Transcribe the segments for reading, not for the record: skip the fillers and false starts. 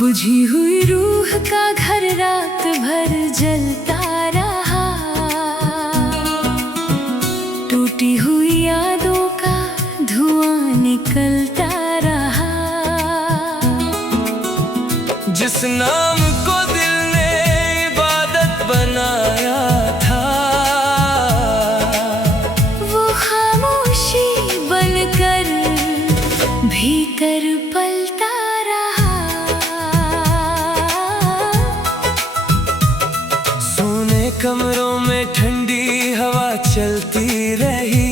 बुझी हुई रूह का घर रात भर जलता रहा, टूटी हुई यादों का धुआं निकलता रहा। जिस नाम को दिल ने इबादत बनाया था, वो खामोशी बनकर भीतर पलता रहा। सोने कमरों में ठंडी हवा चलती रही,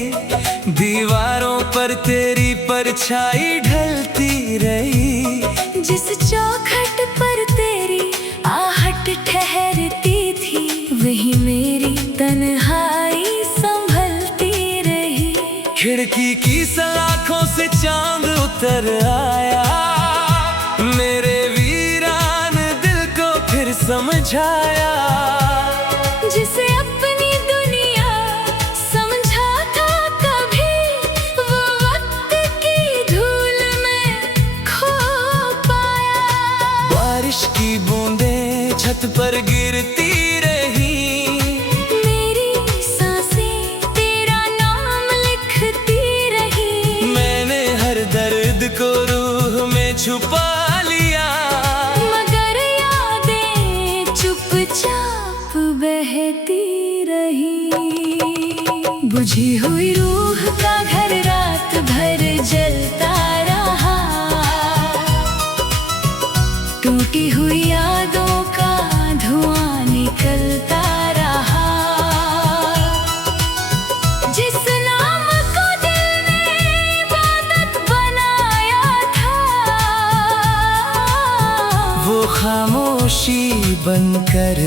दीवारों पर तेरी परछाई ढलती रही। जिस चौखट पर तेरी आहट ठहरती थी, वही मेरी तन्हाई संभलती रही। खिड़की की सलाखों से चांद उतर आया, मेरे वीरान दिल को फिर समझाया। जिसे अपनी दुनिया समझा था कभी, वो वक्त की धूल में खो पाया। बारिश की बूंदें छत पर गिरती रही, मेरी सांसें तेरा नाम लिखती रही। मैंने हर दर्द को रूह में छुपा लिया, मगर यादें चुपचाप बहती रही। बुझी हुई रूह का घर रात भर जलता रहा, टूटी हुई यादों का धुआं निकलता रहा। जिस नाम को दिल ने इबादत बनाया था, वो खामोशी बनकर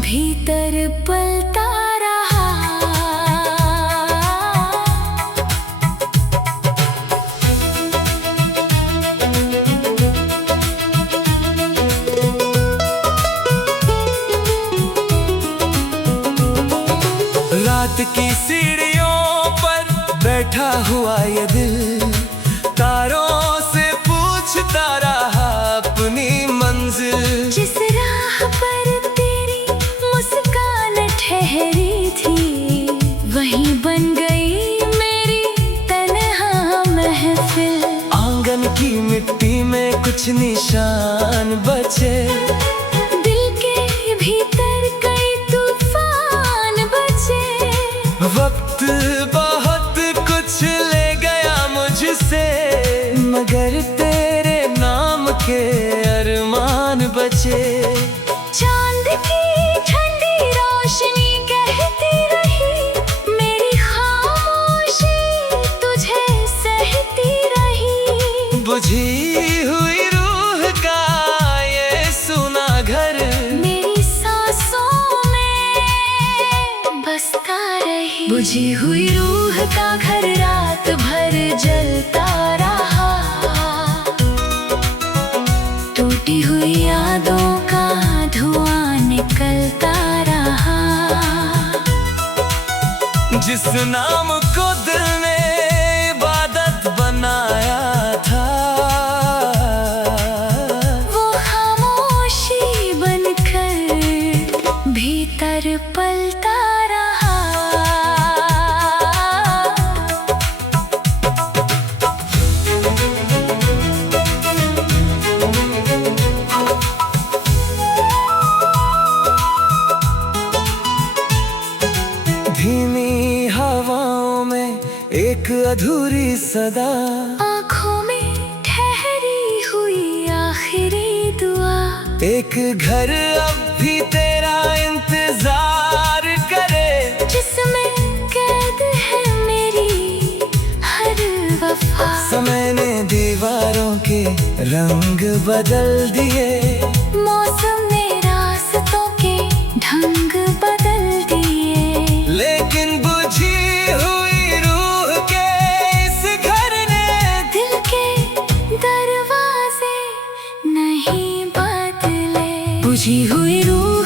भीतर पलता रहा। रात की सीढ़ियों पर बैठा हुआ ये दिल, तारों से पूछता रहा अपनी मंजिल। जिस राह पर तेरी मुस्कान ठहरी थी, वहीं बन गई मेरी तन्हा महफिल। आंगन की मिट्टी में कुछ निशान बचे, दिल के भीतर कई तूफान बचे। वक्त बहुत कुछ ले गया मुझसे, मगर तेरे नाम के अरमान बचे। चांद की ठंडी रोशनी कहती रही, मेरी खामोशी तुझे सहती रही। बुझी हुई रूह का ये सुना घर, मेरी सांसों में बसता रही। बुझी हुई रूह का घर रात भर जलता रहा, टूटी हुई यादों का धुआं निकलता रहा। जिस नाम को दिल ने इबादत बनाया था, वो खामोशी बनकर भीतर पलता रहा। धीमी हवाओं में एक अधूरी सदा, आँखों में ठहरी हुई आखिरी दुआ। एक घर अब भी तेरा इंतजार करे, जिसमें कैद है मेरी हर वफा। समय ने दीवारों के रंग बदल दिए, मौसम ने रास्तों के ढंग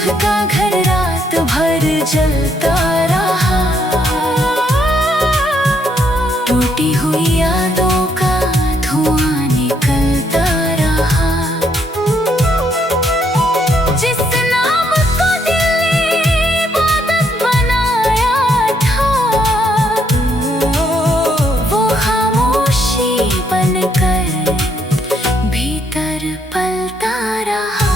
रूह का घर रात भर जलता रहा। टूटी हुई यादों का धुआं निकलता रहा। जिस नाम को दिल ने इबादत बनाया था, वो खामोशी बनकर भीतर पलता रहा।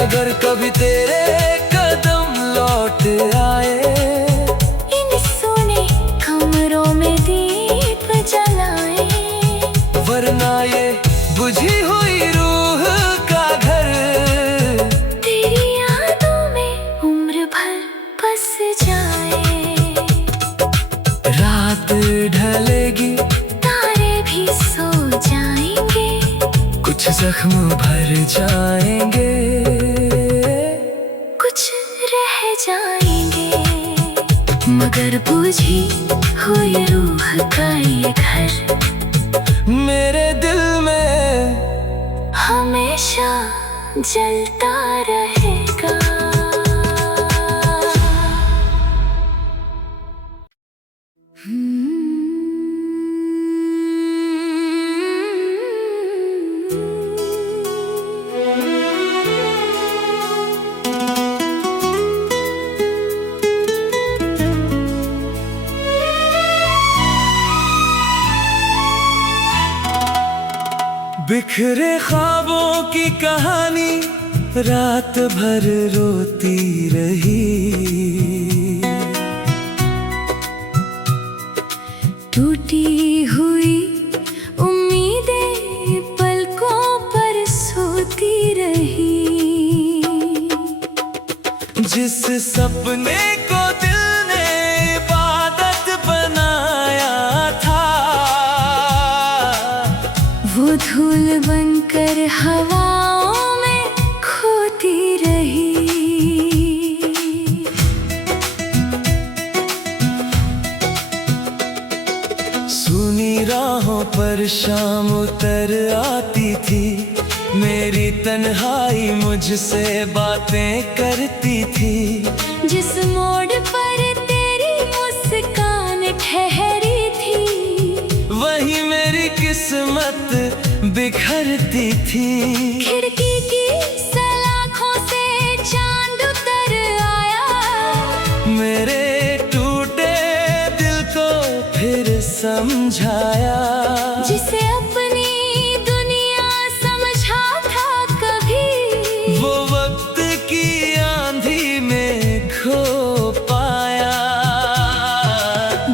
अगर कभी तेरे कदम लौट आए, इन सुने कमरों में दीप जलाए, वरना ये बुझी हुई रूह का घर तेरी यादों में उम्र भर बस जाए। रात ढलेगी, तारे भी सो जाएंगे, कुछ जख्म भर जाएंगे, कुछ रह जाएंगे, मगर बुझी हुई रूह का ये घर मेरे दिल में हमेशा जलता रहेगा। बिखरे ख्वाबों की कहानी रात भर रोती रही। टूटी हुई उम्मीदें पलकों पर सोती रही। जिस सपने को दिल ने इबादत बनाया था, वो धूल बनकर हवाओं में खोती रही। सुनी राहों पर शाम उतर आती थी, मेरी तन्हाई मुझसे बातें करती थी। जिस मोड़ पर तेरी मुस्कान ठहरी थी, वही मेरी किस्मत बिखरती थी। खिड़की की सलाखों से चांद उतर आया, मेरे टूटे दिल को फिर समझाया। जिसे अपनी दुनिया समझा था कभी, वो वक्त की आंधी में खो पाया।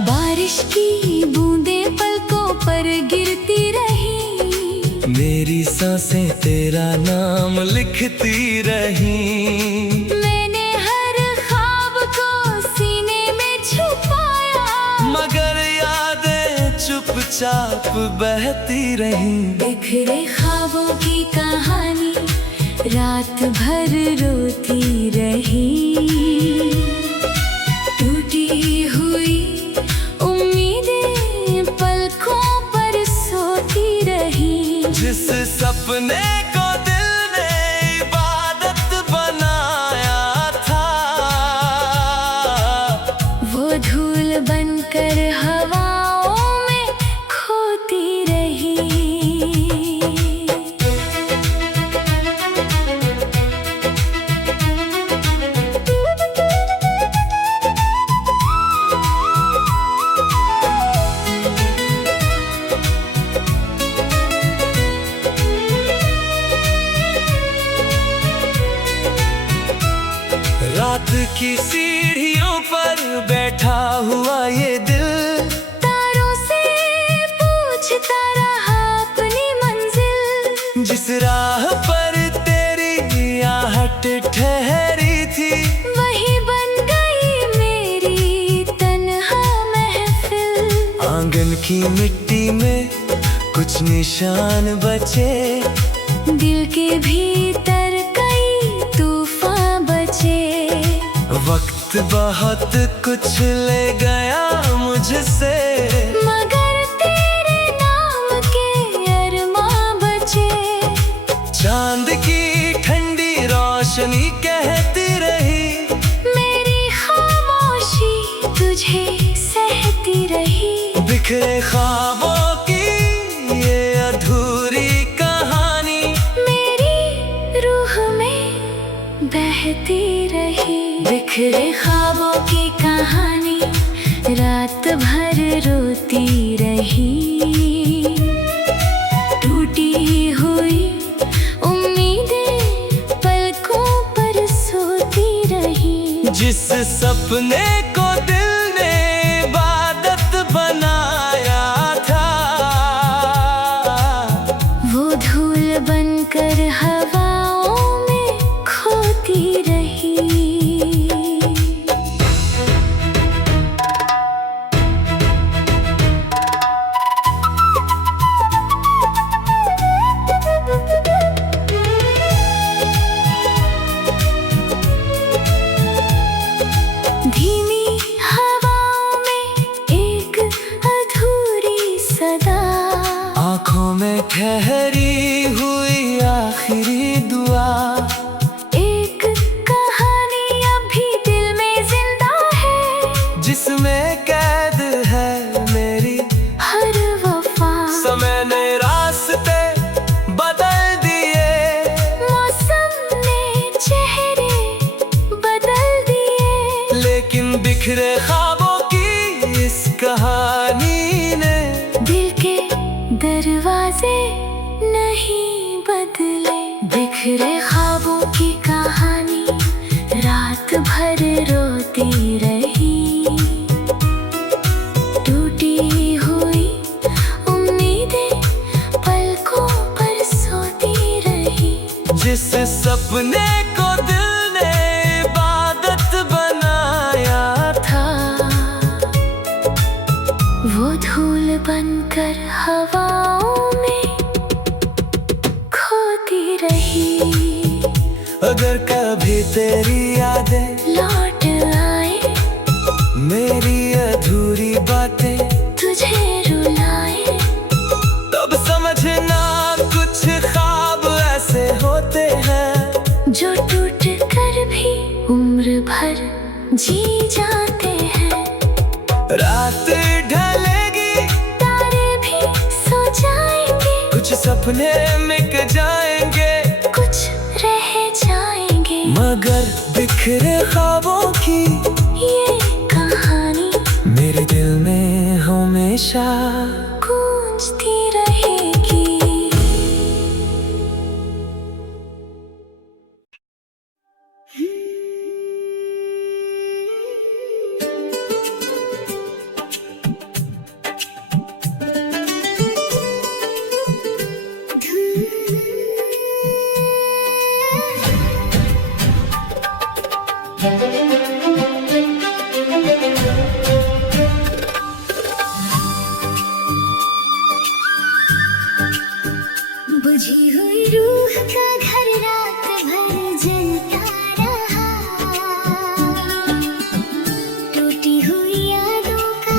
बारिश की बूंदें पलकों पर गिरती रही, मेरी सांसें तेरा नाम लिखती रही। मैंने हर ख्वाब को सीने में छुपाया, मगर यादें चुपचाप बहती रहीं। बिखरे ख्वाबों की कहानी रात भर रोती रही। टूटी हुई उम्मीदें पलकों पर सोती रही। जिस सपने को दिल ने इबादत बनाया था, वो धूल बनकर हवाओं में खोती रही। रात की सीढ़ियों पर बैठा हुआ ये दिल, तारों से पूछता रहा अपनी मंजिल। जिस राह पर तेरी आहट ठहरी थी, वही बन गई मेरी तन्हा महफिल। आंगन की मिट्टी में कुछ निशान बचे, दिल के भीतर कई तूफान बचे। वक्त बहुत कुछ ले गया मुझसे, मगर तेरे नाम के अरमां बचे। चांद की ठंडी रोशनी रोशनी कहती रही, मेरी खामोशी तुझे सहती रही। बिखरे ख्वाबों की ये अधूरी कहानी मेरी रूह में बहती रही। बिखरे ख्वाबों की कहानी रात भर रोती रही। टूटी हुई उम्मीदें पलकों पर सोती रही। जिस सपने को दिल ने इबादत बनाया था, वो धूल बनकर हवाओं में खोती रही। धीमी हवाओं में एक अधूरी सदा, आँखों में ठहरी हुई आखिरी दुआ। एक कहानी अभी दिल में जिंदा है, जिसमें कैद है मेरी हर वफा। समय ने रास्ते बदल दिए, मौसम ने चेहरे बदल दिए। लेकिन बिखरे ख्वाबों की इस कहानी ने दिल के दरवाजे नहीं बदले। बिखरे ख्वाबों की कहानी रात भर रोती रही। टूटी हुई उम्मीदें पलकों पर सोती रही। जिस सपने को दिल ने इबादत बनाया था, वो धूल बनकर हवाओं में खोती रही। अगर कभी तेरी यादें लौट आए, मेरी अधूरी बातें तुझे रुलाए, तब समझना कुछ ख्वाब ऐसे होते हैं, जो टूट कर भी उम्र भर जी जाते हैं। रात ढलेगी, तारे भी सो जाएंगे, कुछ सपने मिट जाएंगे, कुछ रह जाएंगे। मगर बिखरे ख्वाबों की ये कहानी मेरे दिल में हमेशा गूंजती रहेगी। बुझी हुई रूह का घर रात भर जलता रहा। टूटी हुई यादों का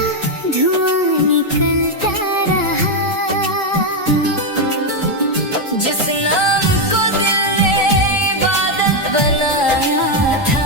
धुआं निकलता रहा। जिस नाम को दिल ने इबादत बनाया था,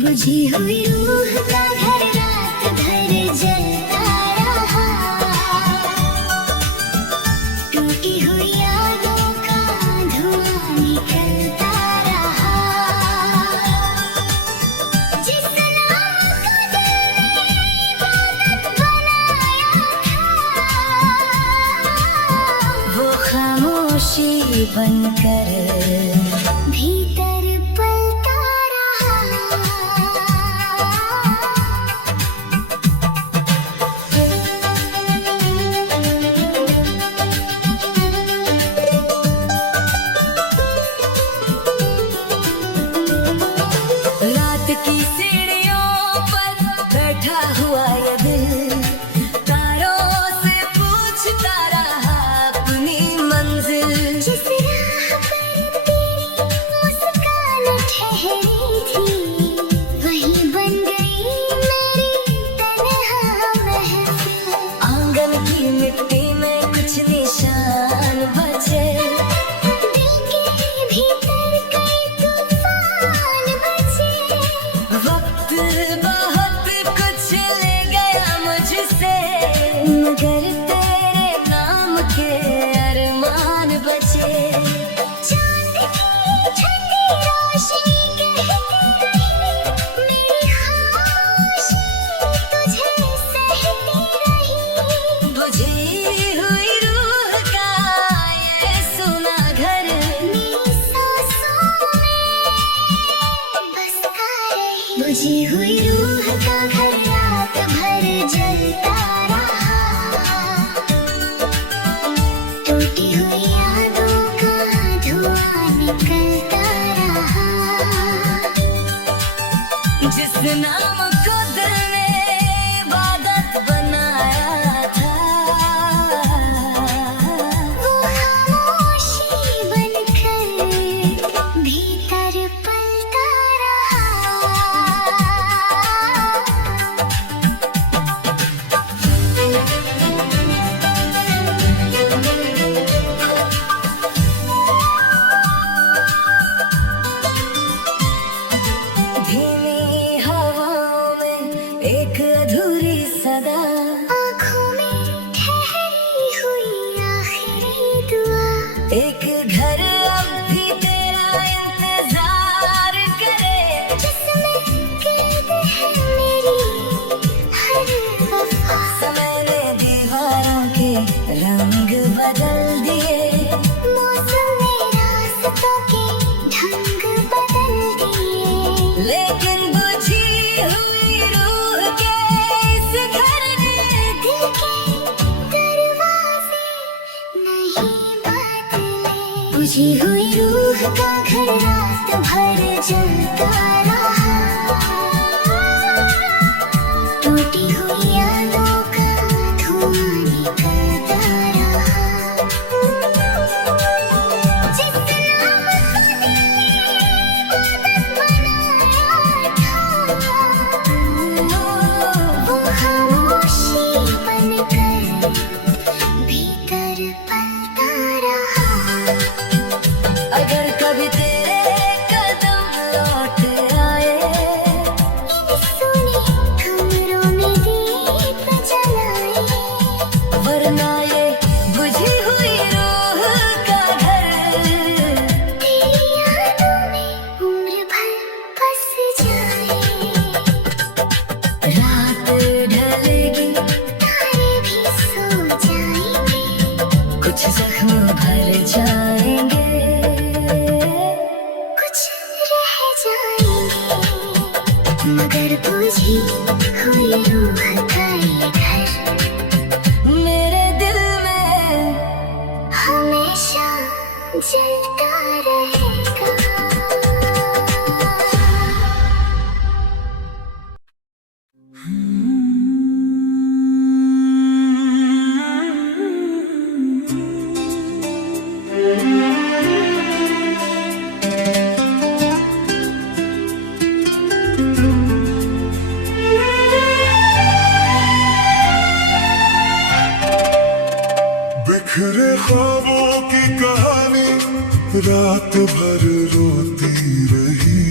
बुझी हुई रूह का घर रात भर जलता रहा, टूटी हुई यादों का धुआं निकलता रहा। जिस नाम को दिल ने इबादत बनाया था, वो खामोशी बनकर भीतर पलता रहा। रात की सीढ़ियों पर बैठा हुआ ये दिल, तारों से पूछता रहा अपनी मंजिल। जिस राह पर तेरी मुस्कान ठहरी थी, वहीं बन गई मेरी तन्हा महफिल। आंगन की मिट्टी में कुछ निशान बचे, दिल के भीतर कई तूफान बचे। वक्त बहुत कुछ ले गया मुझसे, मगर तेरे नाम के अरमान बचे। चांद की ठंडी रोशनी कहती रही, मेरी खामोशी तुझे सहती रही। बुझी हुई रूह का ये सूना घर मेरी सांसों में बसता रही। बुझी हुई रूह का घर रात भर जलता रहा, टूटी हुई यादों का धुआं निकलता रहा। जिस नाम को दिल ने इबादत बनाया था, वो खामोशी बनकर भीतर पलता रहा। धीमी हवाओं में एक अधूरी सदा, आँखों में ठहरी हुई आखिरी दुआ। एक घर अब भी तेरा इंतजार करे, जिसमें कैद है मेरी हर वफा। समय ने दीवारों के रंग बदल दिए, मौसम ने रास्तों के ढंग बदल दिए। लेकिन बुझी हुई रूह के इस घर ने दिल के दरवाजे नहीं बदले। बुझी हुई रूह का घर रात भर जलता रहा, टूटी हुई यादों का धुआं निकलता रहा। जिस नाम को दिल ने इबादत बनाया था, वो खामोशी बनकर भीतर पलता रहा। अगर कभी तेरे कदम लौट आए, इन सुने कमरों में दीप जलाए। वरना ये बुझी हुई रूह का घर तेरी यादों में उम्र भर बस जाए। रात ढलेगी, तारे भी सो जाएंगे, कुछ जख्म भर जाएंगे, कुछ रह जाएंगे। मगर बुझी हुई रूह का ये घर मेरे दिल में हमेशा जलता रहेगा। बिखरे ख्वाबों की कहानी रात भर रोती रही।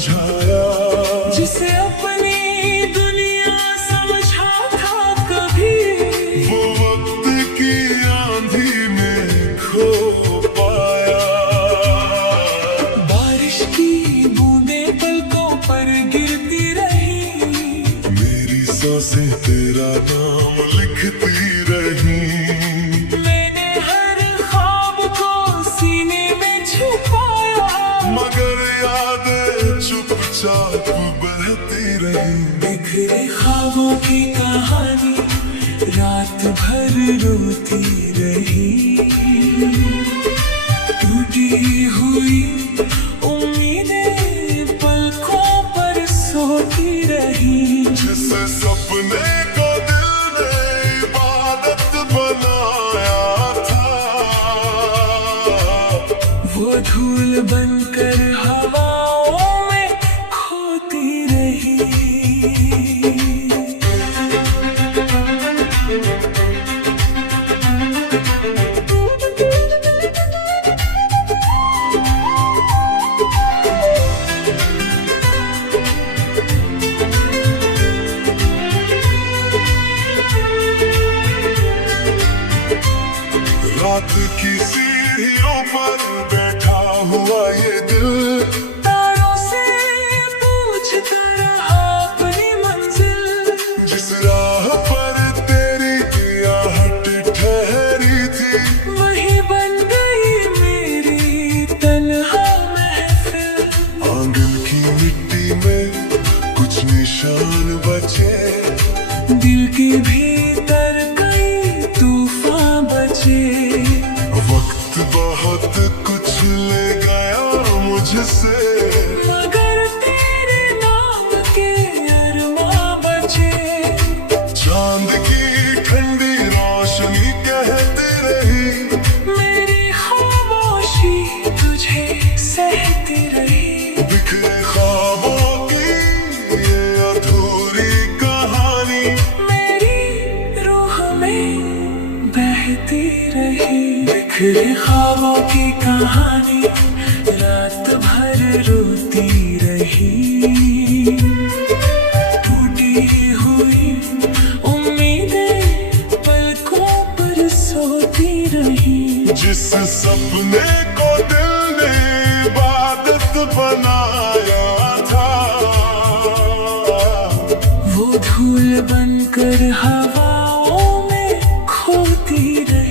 समझाया, जिसे अपनी दुनिया समझा था कभी, वो वक्त की आंधी में खो पाया। बारिश की बूंदें पलकों पर गिरती रही, मेरी सांसें तेरा नाम लिखती रही। मैंने हर ख्वाब को सीने में छुपाया, मगर यादें चुपचाप बहती रही। बिखरे ख्वाबों की कहानी रात भर रोती रही, टूटी हुई उम्मीदें पलकों पर सोती रही। जिस सपने को दिल ने इबादत बनाया था, वो धूल बनकर हवाओं में खोती रही। रात की सीढ़ियों पर बैठा हुआ ये दिल, तारों से पूछता रहा अपनी मंजिल, जिस राह पर तेरी आहट ठहरी थी, वही बन गई मेरी तन्हा महफिल। आंगन की मिट्टी में कुछ निशान बचे, दिल के भीतर कई तूफान बचे। वक्त बहुत कुछ ले गया मुझसे, मगर तेरे नाम के अरमां बचे। चांद की ठंडी रोशनी कहती रही, मेरी खामोशी तुझे सहती रही। बिखरे ख्वाबों की ये अधूरी कहानी, मेरी रूह में बहती रही। बिखरे ख्वाबों की कहानी रात भर रोती रही, टूटी हुई उम्मीदें पलकों पर सोती रही। जिस सपने को दिल ने इबादत बनाया था, वो धूल बनकर हवाओं में खोती रही।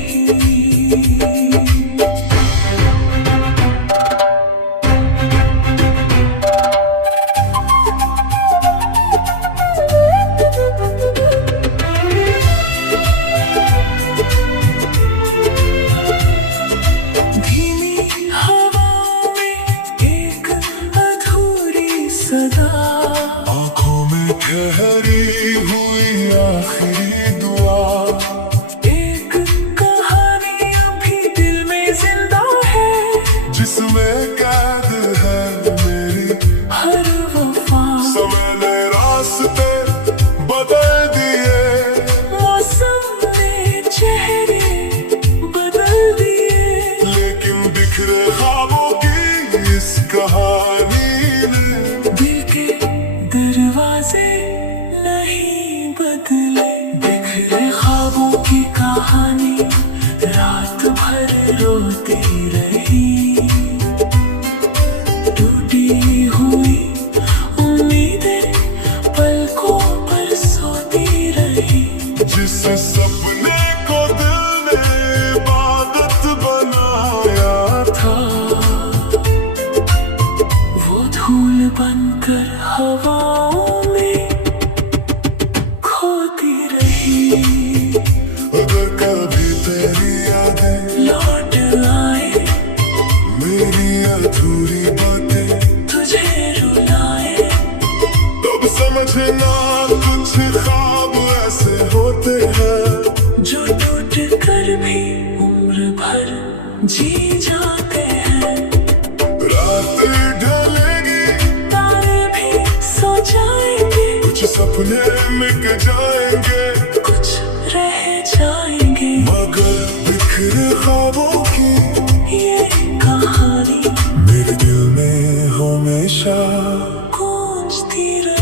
धीमी हवाओं में एक अधूरी सदा, आंखों में ठहरी हुई आखिरी दुआ, एक कहानी अभी दिल में जिंदा है, जिसमें कैद है मेरी हर वफा। समय ने रास्ते बदल दिए, मौसम ने चेहरे बदल दिए, लेकिन बिखरे ख्वाबों की इस कहानी ने दिल के दरवाजे नहीं बदले। बिखरे ख्वाबों की कहानी रात भर रोती रही, टूटी हुई उम्मीदें पलकों पर सोती रही। जिस सपने को दिल ने इबादत बनाया था, वो धूल बनकर हवाओं में खोती रही। अगर कभी तेरी यादें लौट आए, मेरी अधूरी बातें तुझे रुलाए, तब समझना कुछ ख्वाब ऐसे होते हैं, जो टूट कर भी उम्र भर जी जाते हैं। रात ढलेगी, तारे भी सो जाएंगे, कुछ सपने मिट जाएंगे, कुछ रह जाएंगे, मगर बिखरे ख्वाबों की ये कहानी मेरे दिल में हमेशा हमेशा गूंजती रहे।